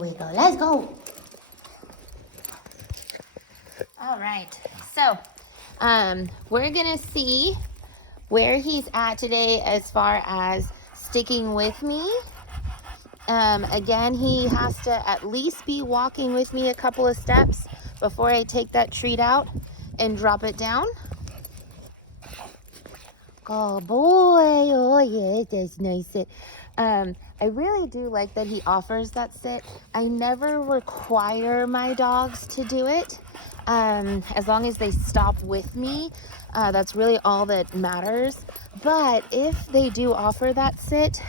we go. Let's go. All right. So, we're gonna see where he's at today as far as sticking with me. Again, he has to at least be walking with me a couple of steps before I take that treat out and drop it down. Oh boy, oh yeah, that's nice. I really do like that he offers that sit. I never require my dogs to do it. As long as they stop with me, that's really all that matters. But if they do offer that sit,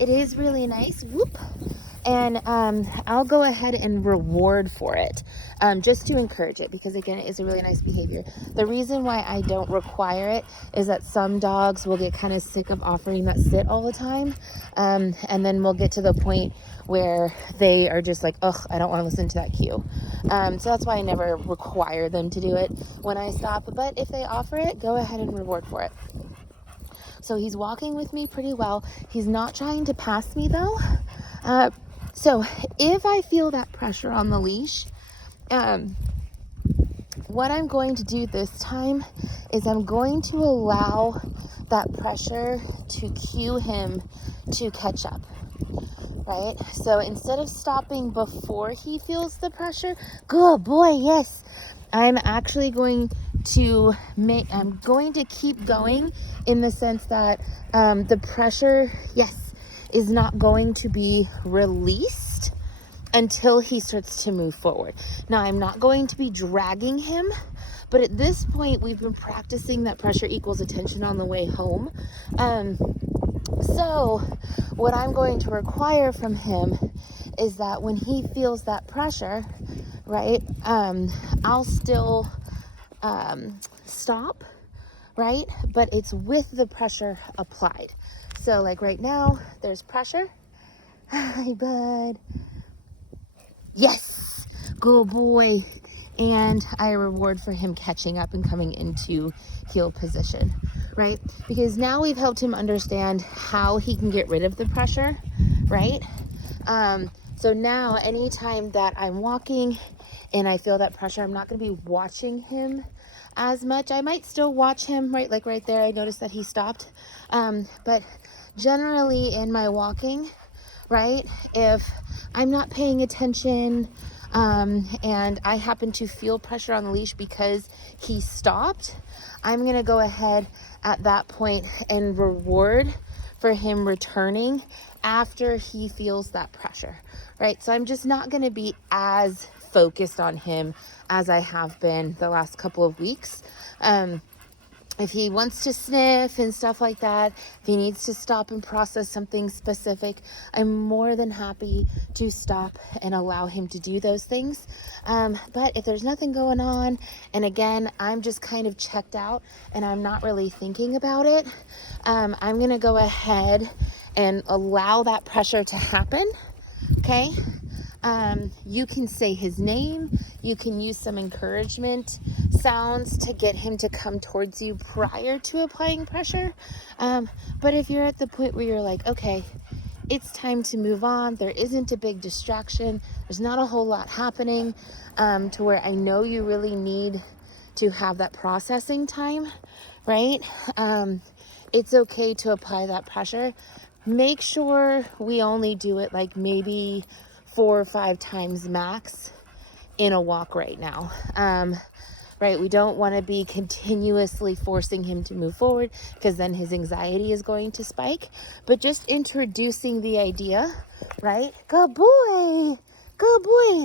it is really nice. Whoop. And I'll go ahead and reward for it, just to encourage it, because again, it is a really nice behavior. The reason why I don't require it is that some dogs will get kind of sick of offering that sit all the time, and then we'll get to the point where they are just like, ugh, I don't want to listen to that cue. So that's why I never require them to do it when I stop. But if they offer it, go ahead and reward for it. So he's walking with me pretty well. He's not trying to pass me though. So if I feel that pressure on the leash, what I'm going to do this time is I'm going to allow that pressure to cue him to catch up, right? So instead of stopping before he feels the pressure, good boy, yes, I'm actually going to I'm going to keep going in the sense that the pressure, yes, is not going to be released until he starts to move forward. Now, I'm not going to be dragging him, but at this point, we've been practicing that pressure equals attention on the way home. So what I'm going to require from him is that when he feels that pressure, right, I'll still stop, right? But it's with the pressure applied. So like right now, there's pressure. Hi, bud. Yes, good boy. And I reward for him catching up and coming into heel position, right? Because now we've helped him understand how he can get rid of the pressure, right? So now anytime that I'm walking and I feel that pressure, I'm not going to be watching him as much. I might still watch him, right? Like right there, I noticed that he stopped. But generally in my walking, right, if I'm not paying attention and I happen to feel pressure on the leash because he stopped, I'm going to go ahead at that point and reward for him returning after he feels that pressure, right? So I'm just not going to be as focused on him as I have been the last couple of weeks. If he wants to sniff and stuff like that, if he needs to stop and process something specific, I'm more than happy to stop and allow him to do those things. But if there's nothing going on, and again, I'm just kind of checked out and I'm not really thinking about it, I'm going to go ahead and allow that pressure to happen, okay? You can say his name, you can use some encouragement sounds to get him to come towards you prior to applying pressure. But if you're at the point where you're like, okay, it's time to move on, there isn't a big distraction, there's not a whole lot happening, to where I know you really need to have that processing time, right? It's okay to apply that pressure. Make sure we only do it like maybe 4 or 5 times max in a walk right now. Right, we don't want to be continuously forcing him to move forward because then his anxiety is going to spike. But just introducing the idea, right? Good boy,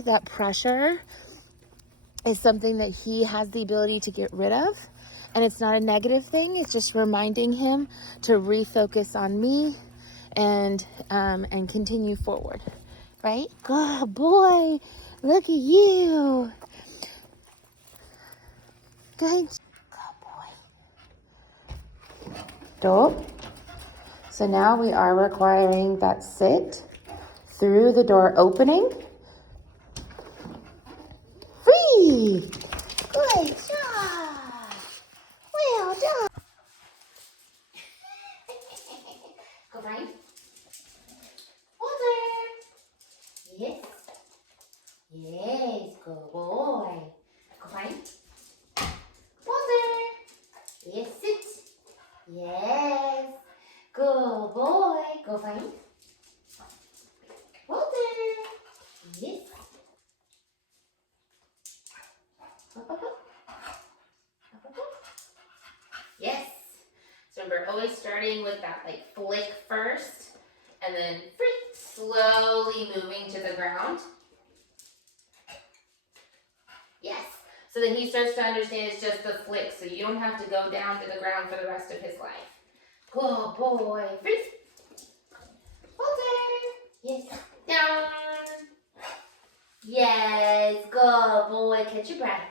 that pressure is something that he has the ability to get rid of. And it's not a negative thing. It's just reminding him to refocus on me and continue forward, right? Good boy, look at you. Good boy. Dope. So now we are requiring that sit through the door opening. Free. Good job. Well done. Go, Brian. Water. Yes. that like flick first and then slowly moving to the ground. Yes. So then he starts to understand it's just the flick, so you don't have to go down to the ground for the rest of his life. Good boy. Freeze. Hold there. Yes. Down. Yes. Good boy. Catch your breath.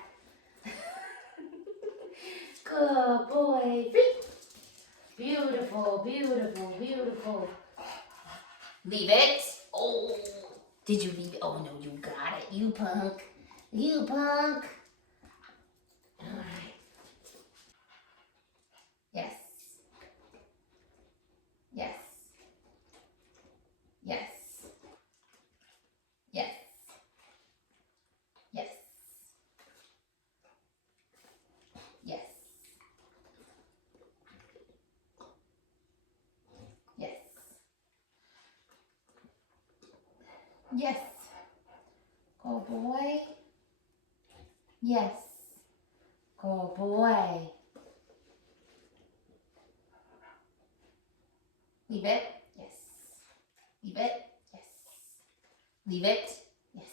Good boy. Freeze. Beautiful, beautiful, beautiful. Leave it. Oh. Did you leave it? Oh, no, you got it. You punk. You punk. All right. Yes. Yes. Yes. Yes. Yes. Yes. Yes. Yes. Good boy. Yes. Good boy. Leave it. Yes. Leave it. Yes. Leave it. Yes.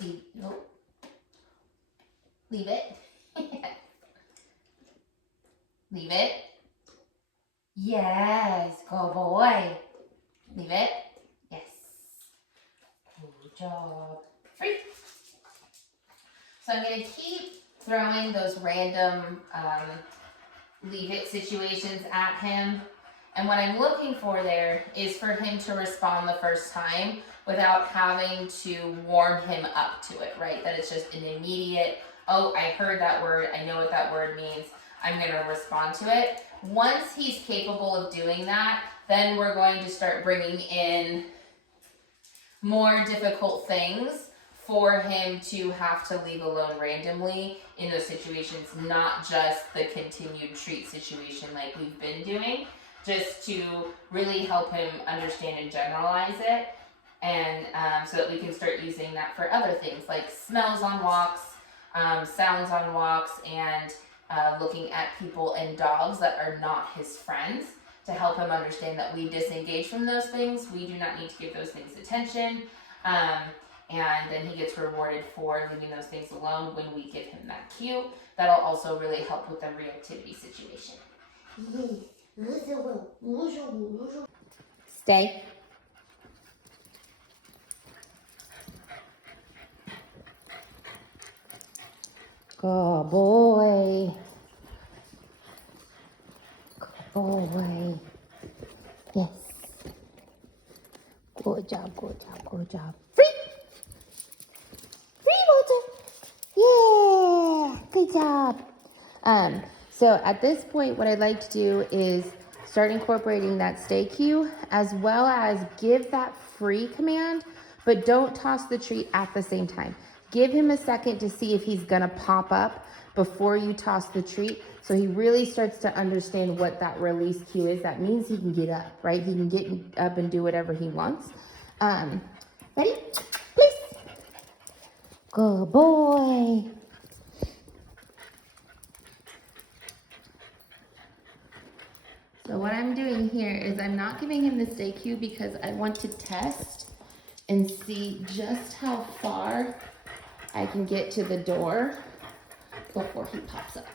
Leave. Nope. Leave it. Leave it. Yes. Good boy. Leave it. Yes. Good job. Free. So I'm going to keep throwing those random leave it situations at him. And what I'm looking for there is for him to respond the first time without having to warm him up to it, right? That it's just an immediate, oh, I heard that word, I know what that word means, I'm going to respond to it. Once he's capable of doing that, then we're going to start bringing in more difficult things for him to have to leave alone randomly in those situations, not just the continued treat situation like we've been doing, just to really help him understand and generalize it, and so that we can start using that for other things like smells on walks, sounds on walks, and looking at people and dogs that are not his friends, to help him understand that we disengage from those things. We do not need to give those things attention. And then he gets rewarded for leaving those things alone when we give him that cue. That'll also really help with the reactivity situation. Stay. Good boy. Good boy. Yes. Good job, good job, good job. Free! Yeah, good job. So at this point, what I'd like to do is start incorporating that stay cue, as well as give that free command, but don't toss the treat at the same time. Give him a second to see if he's gonna pop up before you toss the treat, so he really starts to understand what that release cue is. That means he can get up, right? He can get up and do whatever he wants. Ready? Please. Good boy. So what I'm doing here is I'm not giving him the stay cue because I want to test and see just how far I can get to the door before he pops up.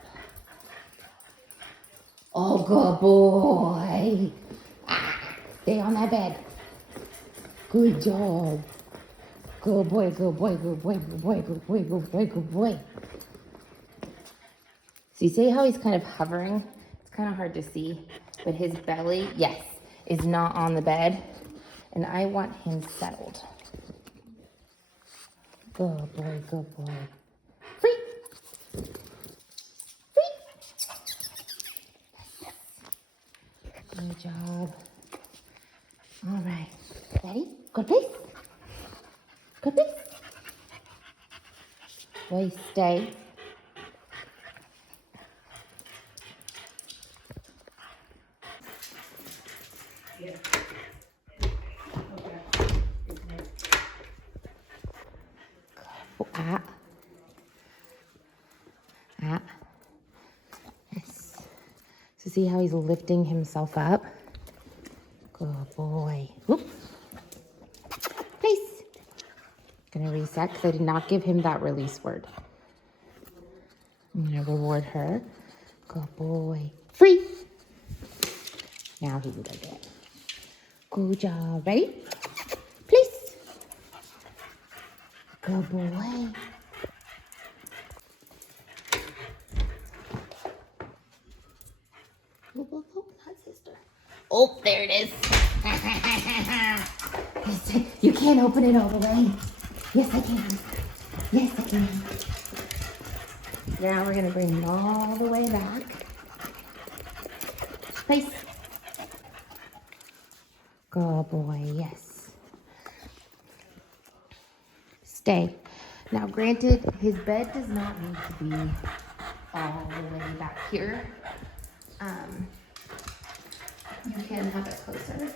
Oh, good boy. Stay on that bed. Good job. Good boy, good boy, good boy, good boy, good boy, good boy, good boy. So you see how he's kind of hovering? It's kind of hard to see, but his belly, yes, is not on the bed. And I want him settled. Good boy, good boy. Free. Free. Good job. All right. Ready? Good place. Good place. Boy, stay. Yeah. Ah. Ah. Yes. So So see how he's lifting himself up? Good boy. Whoop. Place. Gonna reset because I did not give him that release word. I'm gonna reward her. Good boy. Free. Now he can go get it. Good job. Ready? Place. Good boy. Oh, oh, oh, not sister. Oh, there it is. You can't open it all the way. Yes, I can. Yes, I can. Now we're gonna bring it all the way back. Place. Good boy, yes. Stay. Now, granted, his bed does not need to be all the way back here. You can have it closer.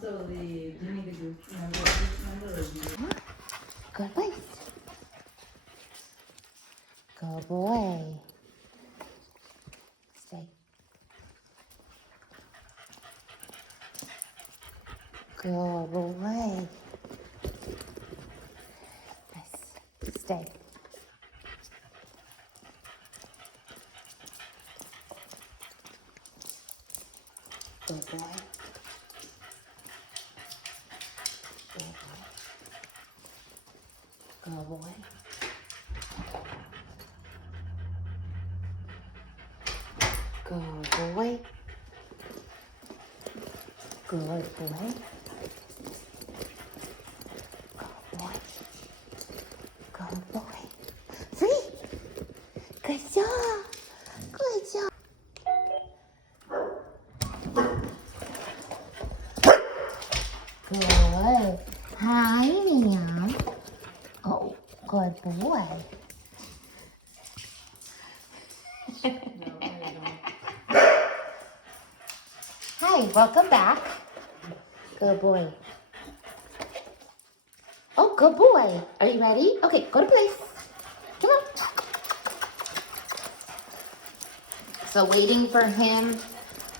So do you need the group number or do you? Good place. Good boy. Stay. Good boy. Nice. Stay. Good boy. Good boy. Good boy. Good boy. Good boy. Good boy. Good boy. Free. Good job. Good job. Good. Hi, ma'am. Oh, good boy. Hi, welcome back. Good boy. Oh, good boy. Are you ready? Okay, go to place. Come on. So waiting for him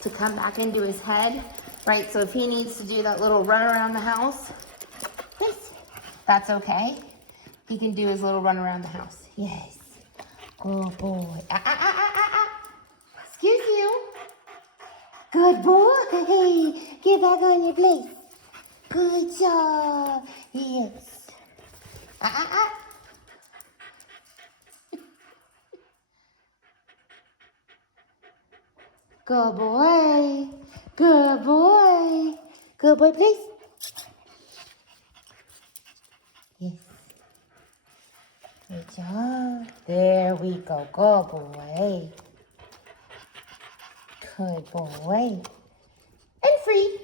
to come back into his head, right? So if he needs to do that little run around the house, this, that's okay. He can do his little run around the house. Yes. Good boy. Excuse you. Good boy. Get back on your place. Good job. Yes. Good boy. Good boy. Good boy, please. Yes. Good job. There we go. Good boy. Good boy. And free.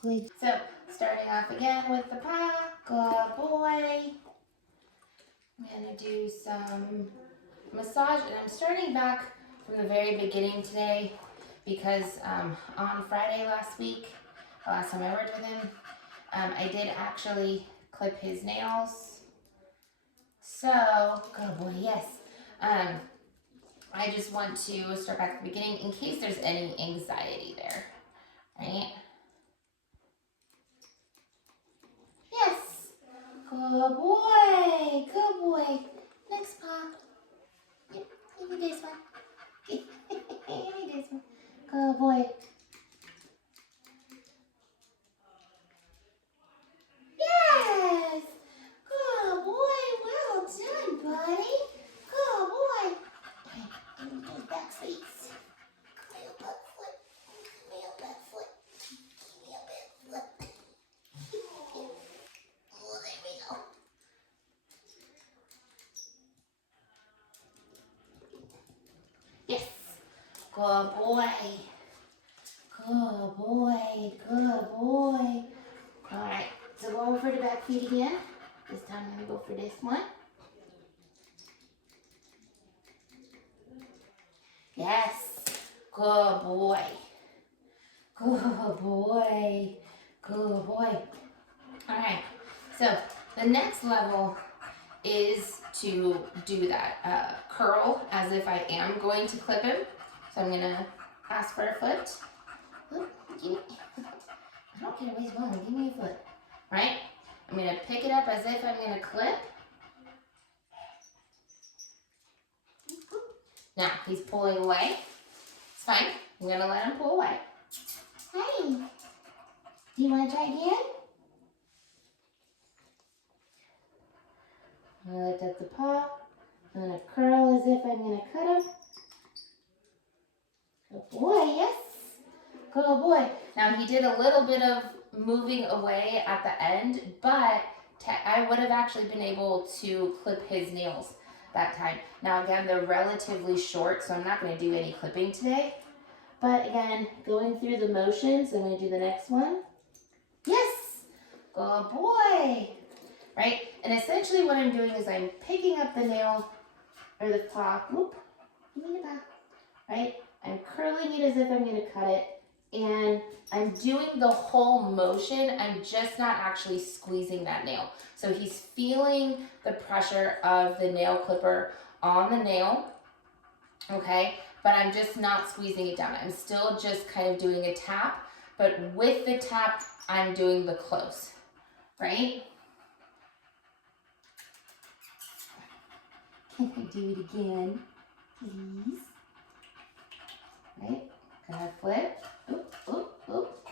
Good. So, starting off again with the paw. Good boy. I'm going to do some massage, and I'm starting back from the very beginning today because on Friday last week, the last time I worked with him, I did actually clip his nails. So, good boy, yes. I just want to start back at the beginning in case there's any anxiety there, right? Yes. Good boy. Good boy. Next paw. Yep, give me this one. Give me this one. Good boy. Yes. Good boy. Well done, buddy. Good boy. Okay, give me those back feet. Come here, back foot. Come here, back foot. Give me a back foot. Oh, there we go. Yes. Good boy. Good boy. Good boy. All right. So going for the back feet again. This time I'm gonna go for this one. Yes. Good boy. Good boy. Good boy. All right, so the next level is to do that curl as if I am going to clip him. So I'm gonna ask for a foot. Oop, give me, I don't care what he's going, give me a foot, right? I'm gonna pick it up as if I'm gonna clip. Now he's pulling away. It's fine. I'm gonna let him pull away. Hey, do you wanna try again? I'm gonna lift up the paw. I'm gonna curl as if I'm gonna cut him. Good boy, yes. Good boy. Now he did a little bit of moving away at the end, but I would have actually been able to clip his nails that time. Now again, they're relatively short, so I'm not gonna do any clipping today. But again, going through the motions, I'm gonna do the next one. Yes, good boy. Right, and essentially what I'm doing is I'm picking up the nail or the paw, whoop, give me the paw, right? I'm curling it as if I'm gonna cut it, and I'm doing the whole motion. I'm just not actually squeezing that nail. So he's feeling the pressure of the nail clipper on the nail, okay? But I'm just not squeezing it down. I'm still just kind of doing a tap, but with the tap, I'm doing the close, right? Can I do it again, please? Right? Gonna flip. Oop, oop, oop.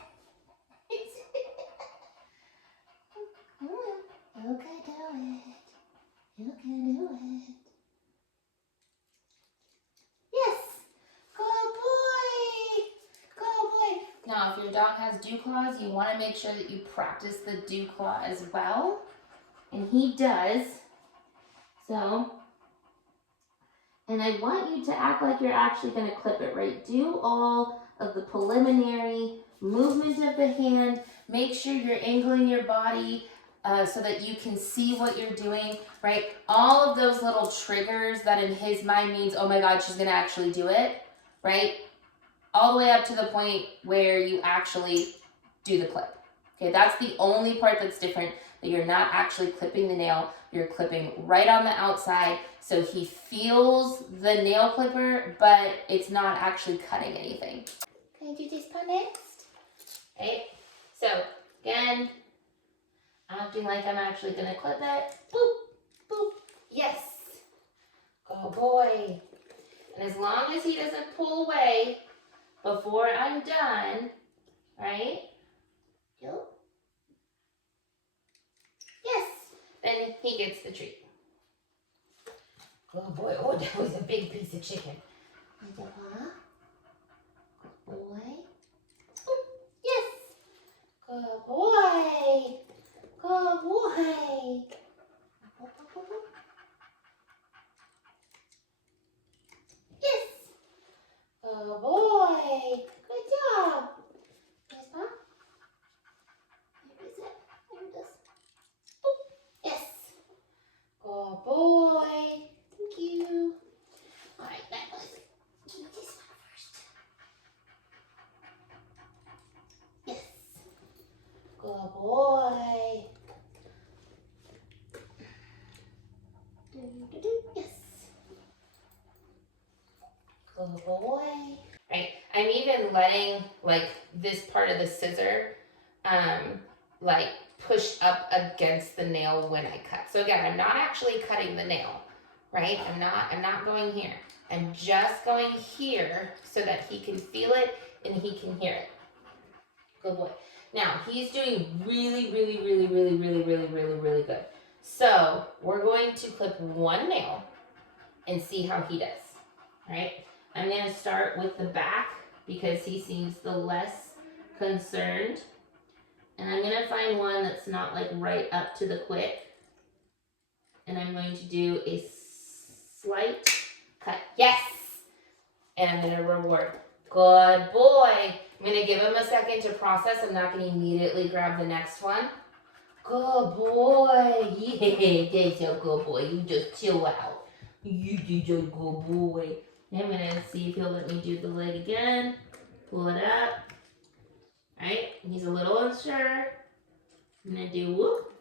Come on. You can do it. You can do it. Yes. Good boy. Good boy. Now, if your dog has dew claws, you want to make sure that you practice the dew claw as well. And he does. So. And I want you to act like you're actually going to clip it, right? Do all of the preliminary movement of the hand. Make sure you're angling your body so that you can see what you're doing, right? All of those little triggers that in his mind means, oh my God, she's going to actually do it, right? All the way up to the point where you actually do the clip. Okay, that's the only part that's different, that you're not actually clipping the nail. You're clipping right on the outside, so he feels the nail clipper, but it's not actually cutting anything. Can I do this part next? Okay, so again, acting like I'm actually gonna clip it. Boop, boop, yes. Good boy. And as long as he doesn't pull away before I'm done, right? Yep. Yes, then he gets the treat. Good boy. Oh, that was a big piece of chicken. Good boy. Oh, yes. Good boy. Good boy. Yes. Good boy. Good job. Yes, Mom. Where is it? There it is. Oh, yes. Good boy. Thank you. All right, that was this one first. Yes. Good boy. Yes. Good boy. Right. I'm even letting like this part of the scissor like push up against the nail when I cut. So again, I'm not actually cutting the nail, right? I'm not going here. I'm just going here so that he can feel it and he can hear it. Good boy. Now he's doing really good. So we're going to clip one nail and see how he does. All right. I'm going to start with the back because he seems the less concerned. And I'm going to find one that's not like right up to the quick. And I'm going to do a slight cut. Yes! And I'm going to reward. Good boy. I'm going to give him a second to process. I'm not going to immediately grab the next one. Good boy. Yeah, that's a good boy. You just chill out. You just a good boy. I'm going to see if he'll let me do the leg again. Pull it up. Right? He's a little unsure. I'm gonna do whoop.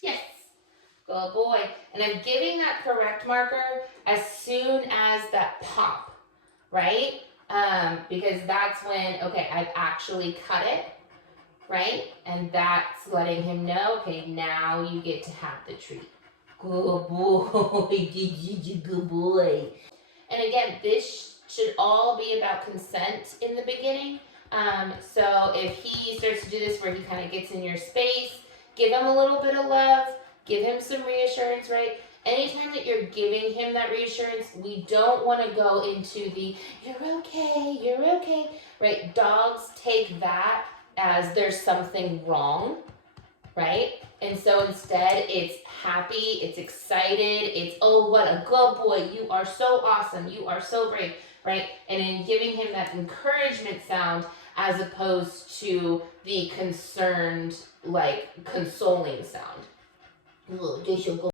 Yes. Good boy. And I'm giving that correct marker as soon as that pop, right? Because that's when, okay, I've actually cut it, right? And that's letting him know, okay, now you get to have the treat. Good boy, good boy. And again, this should all be about consent in the beginning. So if he starts to do this where he kind of gets in your space, give him a little bit of love, give him some reassurance, right? Anytime that you're giving him that reassurance, we don't want to go into the, you're okay, right? Dogs take that as there's something wrong, right? And so instead, it's happy, it's excited, it's, oh, what a good boy, you are so awesome, you are so brave, right? And in giving him that encouragement sound as opposed to the concerned, like, consoling sound.